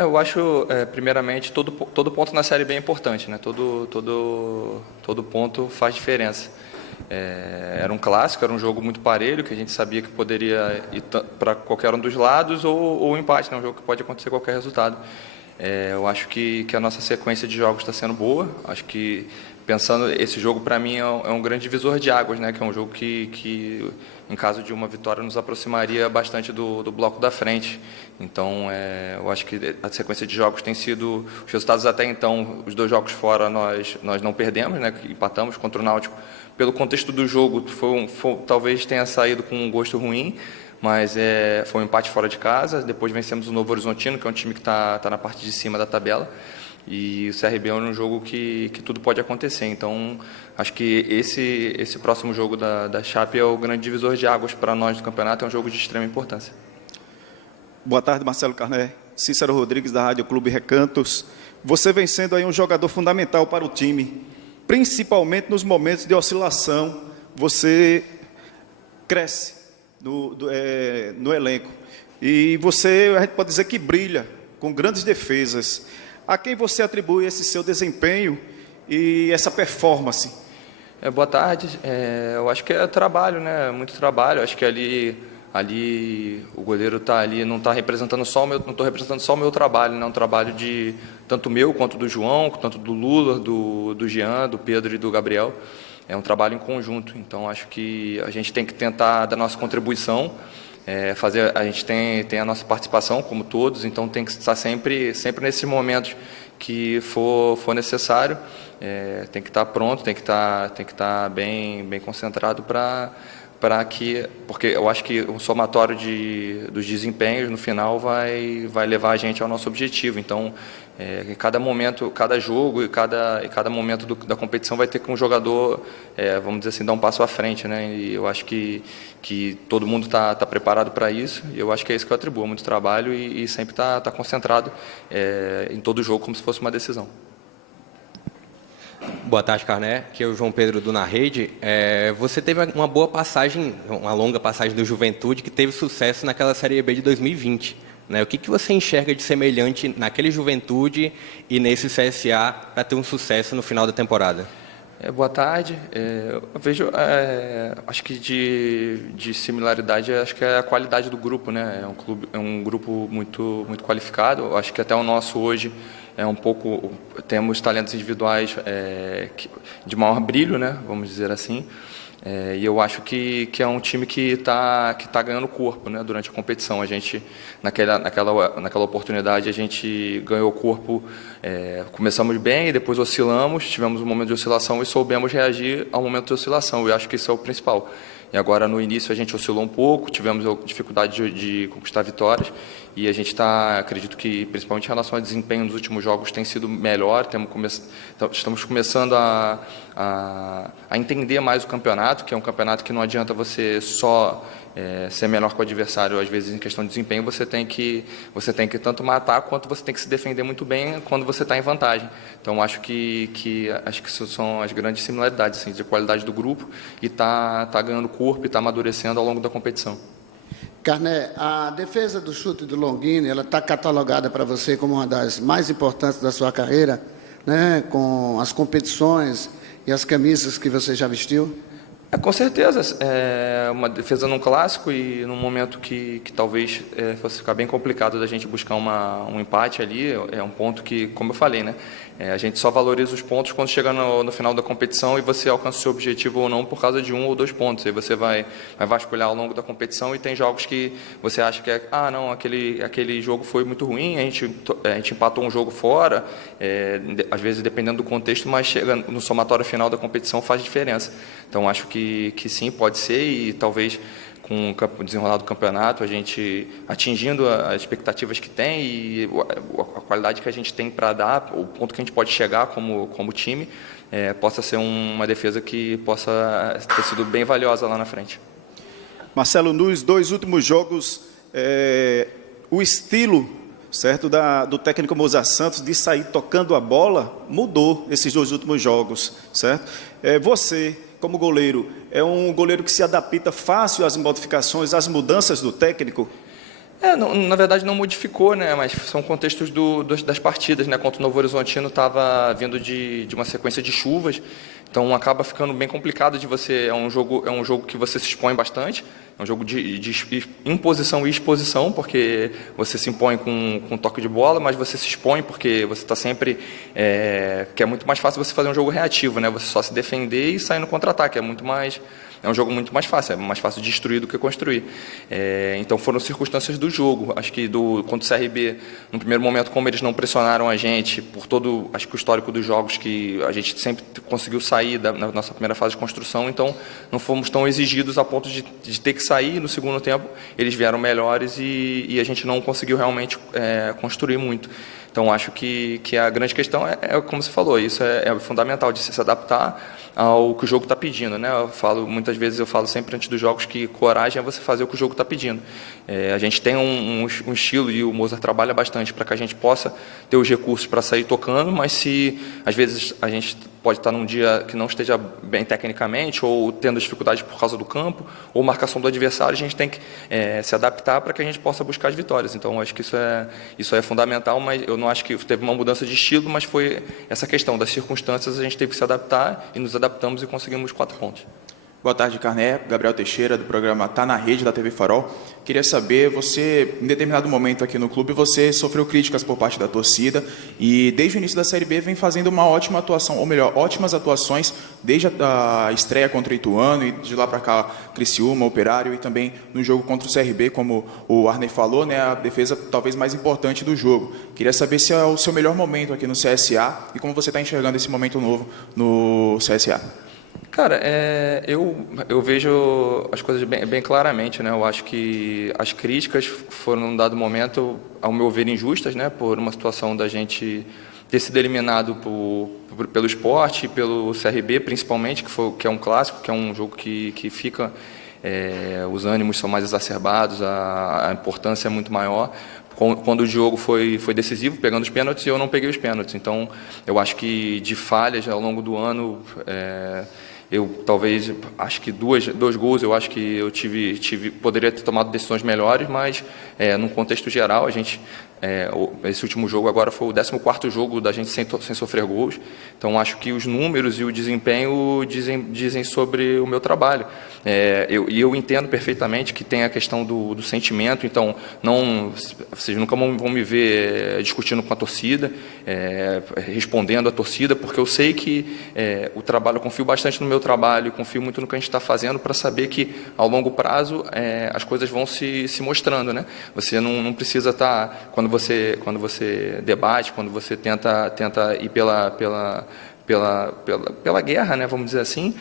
Eu acho, primeiramente, todo ponto na Série B é importante, né? Todo ponto faz diferença. Era um clássico, era um jogo muito parelho, que a gente sabia que poderia ir para qualquer um dos lados ou empate, né? Um jogo que pode acontecer qualquer resultado. Eu acho que a nossa sequência de jogos está sendo boa. Acho que, pensando, esse jogo para mim é um grande divisor de águas, né? Que é um jogo que em caso de uma vitória, nos aproximaria bastante do bloco da frente. Então, eu acho que a sequência de jogos tem sido... Os resultados até então, os 2 jogos fora, nós não perdemos, né? Empatamos contra o Náutico. Pelo contexto do jogo, talvez tenha saído com um gosto ruim, mas foi um empate fora de casa. Depois vencemos o Novo Horizontino, que é um time que está na parte de cima da tabela. E o CRB é um jogo que tudo pode acontecer. Então, acho que esse próximo jogo da Chape é o grande divisor de águas para nós do campeonato. É um jogo de extrema importância. Boa tarde, Marcelo Carné. Cícero Rodrigues, da Rádio Clube Recantos. Você vem sendo aí um jogador fundamental para o time, principalmente nos momentos de oscilação. Você cresce no elenco. E você, a gente pode dizer que brilha, com grandes defesas. A quem você atribui esse seu desempenho e essa performance? Boa tarde. Eu acho que é trabalho, né? Muito trabalho. Acho que ali o goleiro está ali, não está representando só não estou representando só o meu trabalho, né? É um trabalho de tanto meu quanto do João, tanto do Lula, do Jean, do Pedro e do Gabriel. É um trabalho em conjunto. Então acho que a gente tem que tentar dar nossa contribuição. A gente tem a nossa participação, como todos, então tem que estar sempre nesses momentos que for necessário, tem que estar pronto, tem que estar bem concentrado porque eu acho que o somatório dos desempenhos no final vai levar a gente ao nosso objetivo. Então, em cada momento, cada jogo e cada momento da competição vai ter que um jogador, vamos dizer assim, dar um passo à frente, né? E eu acho que todo mundo está preparado para isso. E eu acho que é isso que eu atribuo, muito trabalho e sempre tá concentrado em todo jogo como se fosse uma decisão. Boa tarde, Carné. Aqui é o João Pedro do Na Rede. Você teve uma boa passagem, uma longa passagem do Juventude, que teve sucesso naquela Série B de 2020. Né? O que você enxerga de semelhante naquele Juventude e nesse CSA para ter um sucesso no final da temporada? Boa tarde. Eu vejo, acho que de similaridade, acho que é a qualidade do grupo, né? É um grupo muito qualificado. Eu acho que até o nosso hoje temos talentos individuais de maior brilho, né? Vamos dizer assim. E eu acho que é um time que tá ganhando corpo, né, durante a competição. A gente, naquela oportunidade, a gente ganhou corpo, começamos bem e depois oscilamos, tivemos um momento de oscilação e soubemos reagir ao momento de oscilação. Eu acho que isso é o principal. E agora, no início, a gente oscilou um pouco, tivemos dificuldade de conquistar vitórias e a gente acredito que, principalmente em relação ao desempenho nos últimos jogos, tem sido melhor. Estamos começando a entender mais o campeonato, que é um campeonato que não adianta você só ser melhor que o adversário. Às vezes, em questão de desempenho, você tem que tanto matar quanto você tem que se defender muito bem quando você está em vantagem. Então, acho que isso são as grandes similaridades, assim, de qualidade do grupo e tá ganhando corpo e está amadurecendo ao longo da competição. Carné, a defesa do chute do Longini, ela está catalogada para você como uma das mais importantes da sua carreira, né? Com as competições e as camisas que você já vestiu? Com certeza, uma defesa num clássico e num momento que talvez fosse ficar bem complicado da gente buscar um empate ali. É um ponto que, como eu falei, né, a gente só valoriza os pontos quando chega no final da competição e você alcança o seu objetivo ou não por causa de 1 ou 2 pontos. Aí você vai vasculhar ao longo da competição e tem jogos que você acha que não, aquele jogo foi muito ruim, a gente empatou um jogo fora, às vezes dependendo do contexto, mas chega no somatório final da competição faz diferença. Então, acho que sim, pode ser, e talvez com o desenrolar do campeonato, a gente atingindo as expectativas que tem e a qualidade que a gente tem para dar, o ponto que a gente pode chegar como time, possa ser uma defesa que possa ter sido bem valiosa lá na frente. Marcelo, nos 2 últimos jogos, o estilo, certo, do técnico Mozart Santos de sair tocando a bola mudou esses 2 últimos jogos, certo? Você, como goleiro, é um goleiro que se adapta fácil às modificações, às mudanças do técnico? Na verdade não modificou, né? Mas são contextos das partidas, né? Contra o Novo Horizontino estava vindo de uma sequência de chuvas, então acaba ficando bem complicado de você. É um jogo que você se expõe bastante, é um jogo de imposição e exposição, porque você se impõe com toque de bola, mas você se expõe porque você está sempre. Que é muito mais fácil você fazer um jogo reativo, né? Você só se defender e sair no contra-ataque, é um jogo muito mais fácil, é mais fácil destruir do que construir. Então foram circunstâncias do jogo. Acho que contra o CRB, no primeiro momento, como eles não pressionaram a gente, por todo, acho que o histórico dos jogos, que a gente sempre conseguiu sair na nossa primeira fase de construção, então não fomos tão exigidos a ponto de ter que sair no segundo tempo. Eles vieram melhores e a gente não conseguiu realmente construir muito. Então, acho que a grande questão como você falou, isso é fundamental, de se adaptar ao que o jogo está pedindo, né? Muitas vezes eu falo sempre antes dos jogos que coragem é você fazer o que o jogo está pedindo. A gente tem um estilo, e o Mozart trabalha bastante para que a gente possa ter os recursos para sair tocando, mas se às vezes a gente pode estar num dia que não esteja bem tecnicamente, ou tendo dificuldade por causa do campo, ou marcação do adversário, a gente tem que se adaptar para que a gente possa buscar as vitórias. Então, acho que isso é fundamental, mas eu não acho que teve uma mudança de estilo, mas foi essa questão das circunstâncias, a gente teve que se adaptar, e nos adaptamos e conseguimos 4 pontos. Boa tarde, Carné. Gabriel Teixeira, do programa Tá na Rede, da TV Farol. Queria saber, você, em determinado momento aqui no clube, você sofreu críticas por parte da torcida e, desde o início da Série B, vem fazendo uma ótima atuação, ou melhor, ótimas atuações, desde a estreia contra o Ituano e de lá para cá, Criciúma, Operário, e também no jogo contra o CRB, como o Arney falou, né, a defesa talvez mais importante do jogo. Queria saber se é o seu melhor momento aqui no CSA e como você está enxergando esse momento novo no CSA. Cara, eu vejo as coisas bem claramente, né? Eu acho que as críticas foram, num dado momento, ao meu ver, injustas, né? Por uma situação da gente ter sido eliminado pelo Sport e pelo CRB, principalmente, que é um clássico, que é um jogo que fica... os ânimos são mais exacerbados, a importância é muito maior. Quando o jogo foi decisivo, pegando os pênaltis, e eu não peguei os pênaltis. Então, eu acho que de falhas ao longo do ano... Eu talvez, acho que dois gols, eu acho que eu poderia ter tomado decisões melhores, mas num contexto geral, a gente, esse último jogo agora foi o 14º jogo da gente sem sofrer gols. Então, acho que os números e o desempenho dizem sobre o meu trabalho. Eu entendo perfeitamente que tem a questão do sentimento, então vocês nunca vão me ver discutindo com a torcida, respondendo à torcida, porque eu sei que o trabalho, eu confio bastante no meu trabalho, confio muito no que a gente está fazendo, para saber que, ao longo prazo, as coisas vão se mostrando, né? Você não precisa estar, quando você debate, quando você tenta ir pela guerra, né, vamos dizer assim,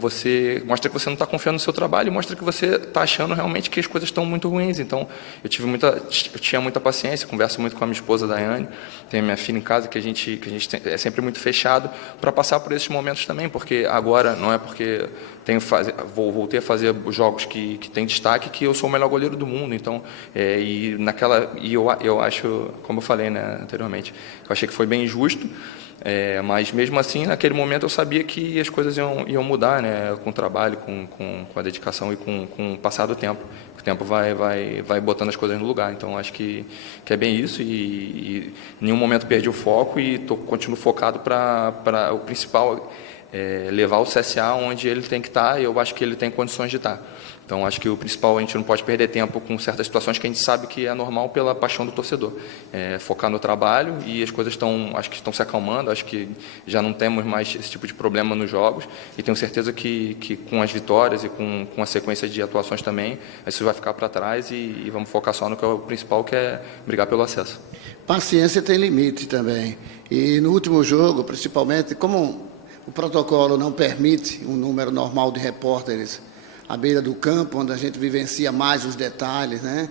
você mostra que você não está confiando no seu trabalho e mostra que você está achando realmente que as coisas estão muito ruins. Então, eu tinha muita paciência, converso muito com a minha esposa, Daiane, tem a minha filha em casa, que a gente é sempre muito fechado para passar por esses momentos também, porque agora não é porque voltei a fazer os jogos que tem destaque que eu sou o melhor goleiro do mundo. Então, eu acho, como eu falei, né, anteriormente, eu achei que foi bem injusto. Mas mesmo assim, naquele momento eu sabia que as coisas iam mudar, né? Com o trabalho, com a dedicação e com o passar do tempo. O tempo vai botando as coisas no lugar. Então, acho que é bem isso, e em nenhum momento perdi o foco e continuo focado para o principal, levar o CSA onde ele tem que estar, e eu acho que ele tem condições de estar. Então, acho que o principal, a gente não pode perder tempo com certas situações que a gente sabe que é normal pela paixão do torcedor. Focar no trabalho, e as coisas acho que estão se acalmando, acho que já não temos mais esse tipo de problema nos jogos, e tenho certeza que com as vitórias e com a sequência de atuações também, isso vai ficar para trás, e vamos focar só no que é o principal, que é brigar pelo acesso. Paciência tem limite também. E no último jogo, principalmente, como o protocolo não permite um número normal de repórteres à beira do campo, onde a gente vivencia mais os detalhes, né?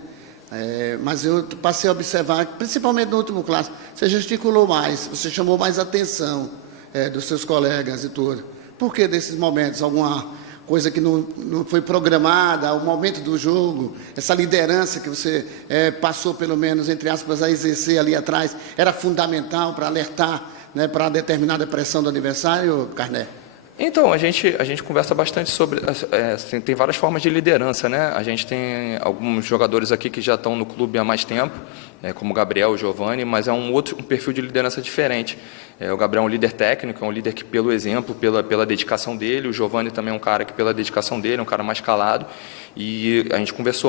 Mas eu passei a observar, principalmente no último clássico, você gesticulou mais, você chamou mais atenção dos seus colegas e tudo. Por que desses momentos? Alguma coisa que não foi programada, o momento do jogo, essa liderança que você passou, pelo menos, entre aspas, a exercer ali atrás, era fundamental para alertar, né, para determinada pressão do adversário, Carné? Então, a gente conversa bastante sobre... tem várias formas de liderança, né? A gente tem alguns jogadores aqui que já estão no clube há mais tempo, como o Gabriel, o Giovani, mas é um perfil de liderança diferente. O Gabriel é um líder técnico, é um líder que, pelo exemplo, pela dedicação dele, o Giovani também é um cara que, pela dedicação dele, é um cara mais calado. E a gente converso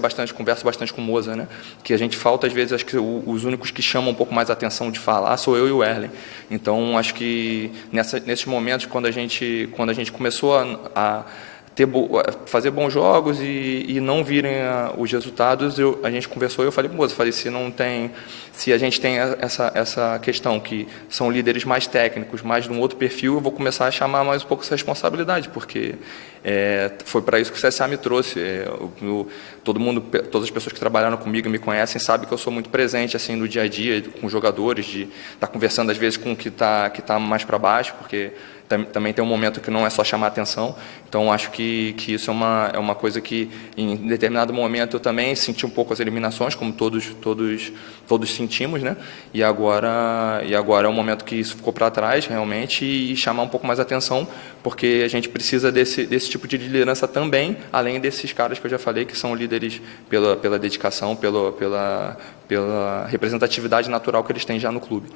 bastante com o Moza, né? Que a gente falta, às vezes, acho que os únicos que chamam um pouco mais a atenção de falar sou eu e o Erlen. Então, acho que nesses momentos, quando a gente começou a fazer bons jogos e não virem os resultados, a gente conversou e eu falei, Moza, se a gente tem essa questão que são líderes mais técnicos, mais de um outro perfil, eu vou começar a chamar mais um pouco essa responsabilidade, porque foi para isso que o CSA me trouxe. Todas as pessoas que trabalharam comigo me conhecem, sabem que eu sou muito presente assim no dia a dia com jogadores, de estar conversando às vezes com o que está mais para baixo, porque também tem um momento que não é só chamar atenção. Então, acho que isso é uma coisa que, em determinado momento, eu também senti um pouco as eliminações, como todos sentimos, né? E agora é um momento que isso ficou para trás, realmente, e chamar um pouco mais atenção, porque a gente precisa desse tipo de liderança também, além desses caras que eu já falei, que são líderes pela dedicação, pela representatividade natural que eles têm já no clube.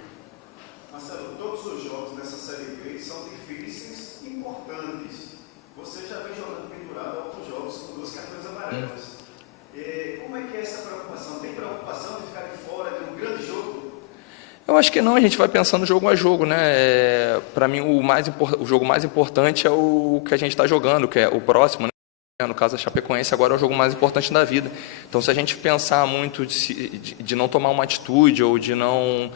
Como é que é essa preocupação? Tem preocupação de ficar de fora de um grande jogo? Eu acho que não, a gente vai pensando jogo a jogo, né? Para mim, o jogo mais importante é o que a gente está jogando, que é o próximo, né? No caso, a Chapecoense agora é o jogo mais importante da vida. Então, se a gente pensar muito de não tomar uma atitude ou de não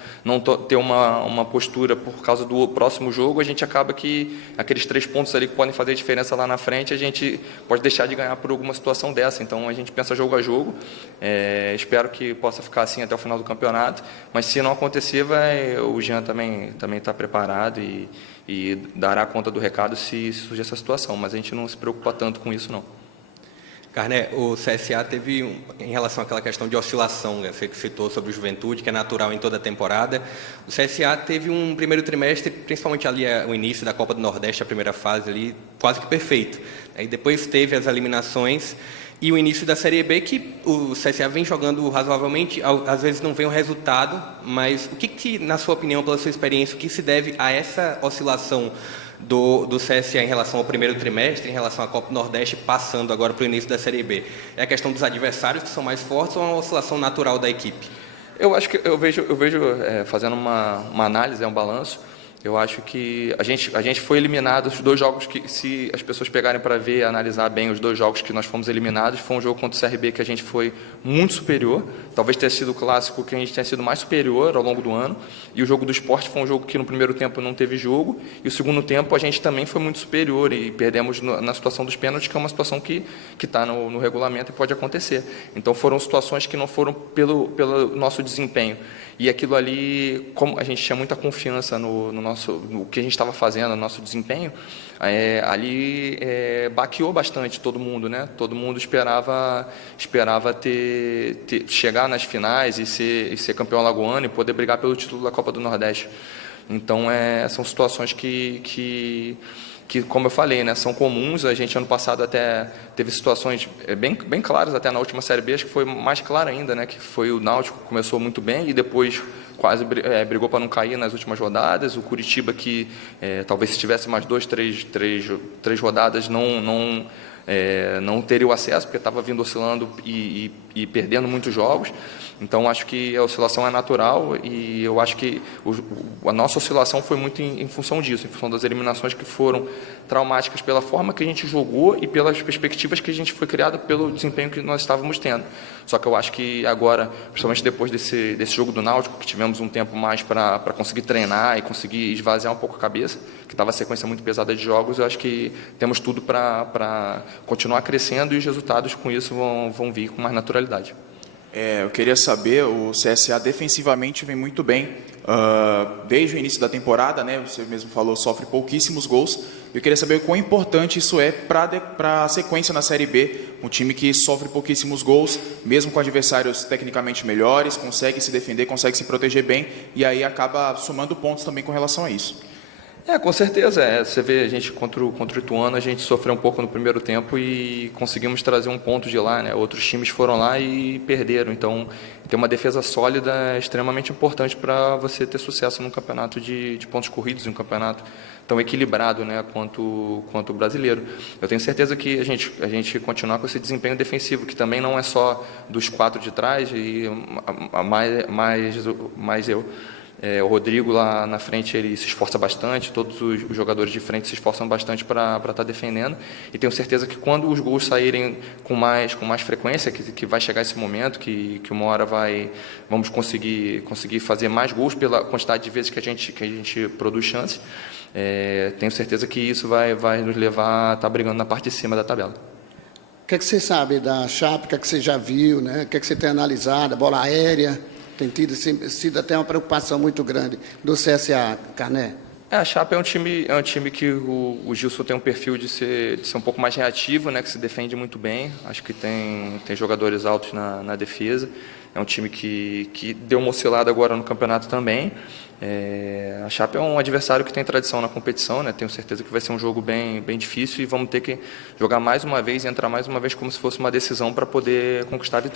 ter uma postura por causa do próximo jogo, a gente acaba que aqueles 3 pontos ali que podem fazer diferença lá na frente, a gente pode deixar de ganhar por alguma situação dessa. Então, a gente pensa jogo a jogo. Espero que possa ficar assim até o final do campeonato. Mas, se não acontecer, o Jean também está preparado e dará conta do recado se surgir essa situação. Mas a gente não se preocupa tanto com isso, não. Carné, o CSA teve, em relação àquela questão de oscilação, né, você que citou sobre o Juventude, que é natural em toda a temporada, o CSA teve um primeiro trimestre, principalmente ali o início da Copa do Nordeste, a primeira fase ali, quase que perfeito. Aí depois teve as eliminações e o início da Série B, que o CSA vem jogando razoavelmente, às vezes não vem o resultado, mas o que, na sua opinião, pela sua experiência, o que se deve a essa oscilação do CSA em relação ao primeiro trimestre, em relação à Copa do Nordeste, passando agora para o início da Série B? É a questão dos adversários que são mais fortes ou é uma oscilação natural da equipe? Eu acho que eu vejo fazendo uma análise, um balanço. Eu acho que a gente foi eliminado, os 2 jogos que, se as pessoas pegarem para ver, analisar bem os 2 jogos que nós fomos eliminados, foi um jogo contra o CRB que a gente foi muito superior, talvez tenha sido o clássico que a gente tenha sido mais superior ao longo do ano, e o jogo do Sport foi um jogo que no primeiro tempo não teve jogo, e o segundo tempo a gente também foi muito superior, e perdemos na situação dos pênaltis, que é uma situação que está no regulamento e pode acontecer. Então foram situações que não foram pelo nosso desempenho. E aquilo ali, como a gente tinha muita confiança no que a gente estava fazendo, no nosso desempenho, ali baqueou bastante todo mundo, né? Todo mundo esperava chegar nas finais e ser campeão alagoano e poder brigar pelo título da Copa do Nordeste. Então, são situações que, como eu falei, né, são comuns. A gente, ano passado, até teve situações bem claras, até na última Série B, acho que foi mais clara ainda, né, que foi o Náutico, que começou muito bem e depois quase brigou para não cair nas últimas rodadas. O Curitiba, que talvez se tivesse mais 3 rodadas, não teria o acesso, porque estava vindo oscilando e perdendo muitos jogos. Então, acho que a oscilação é natural e eu acho que a nossa oscilação foi muito em função disso, em função das eliminações que foram traumáticas pela forma que a gente jogou e pelas perspectivas que a gente foi criado pelo desempenho que nós estávamos tendo. Só que eu acho que agora, principalmente depois desse jogo do Náutico, que tivemos um tempo mais para conseguir treinar e conseguir esvaziar um pouco a cabeça, que estava a sequência muito pesada de jogos, eu acho que temos tudo para continuar crescendo e os resultados com isso vão vir com mais naturalidade. Eu queria saber, o CSA defensivamente vem muito bem, desde o início da temporada, né? Você mesmo falou, sofre pouquíssimos gols. Eu queria saber o quão importante isso é para a sequência na Série B, um time que sofre pouquíssimos gols, mesmo com adversários tecnicamente melhores, consegue se defender, consegue se proteger bem, e aí acaba somando pontos também com relação a isso. Com certeza. Você vê, a gente contra o Ituano, a gente sofreu um pouco no primeiro tempo e conseguimos trazer um ponto de lá, né? Outros times foram lá e perderam. Então, ter uma defesa sólida é extremamente importante para você ter sucesso num campeonato de pontos corridos, um campeonato tão equilibrado, né, quanto o brasileiro. Eu tenho certeza que a gente continuar com esse desempenho defensivo, que também não é só dos 4 de trás, e mais eu. O Rodrigo lá na frente, ele se esforça bastante, todos os jogadores de frente se esforçam bastante para estar defendendo, e tenho certeza que quando os gols saírem com mais frequência, que vai chegar esse momento, que uma hora vamos conseguir fazer mais gols pela quantidade de vezes que a gente produz chances, tenho certeza que isso vai nos levar a estar brigando na parte de cima da tabela. O que é que você sabe da Chape, o que é que você já viu, né? O que é que você tem analisado, a bola aérea? Tem sido até uma preocupação muito grande do CSA, Carné. A Chape é um time que o Gilson tem um perfil de ser um pouco mais reativo, né, que se defende muito bem. Acho que tem jogadores altos na defesa. É um time que deu uma oscilada agora no campeonato também. A Chape é um adversário que tem tradição na competição, né? Tenho certeza que vai ser um jogo bem difícil e vamos ter que jogar mais uma vez e entrar mais uma vez como se fosse uma decisão para poder conquistar a vitória.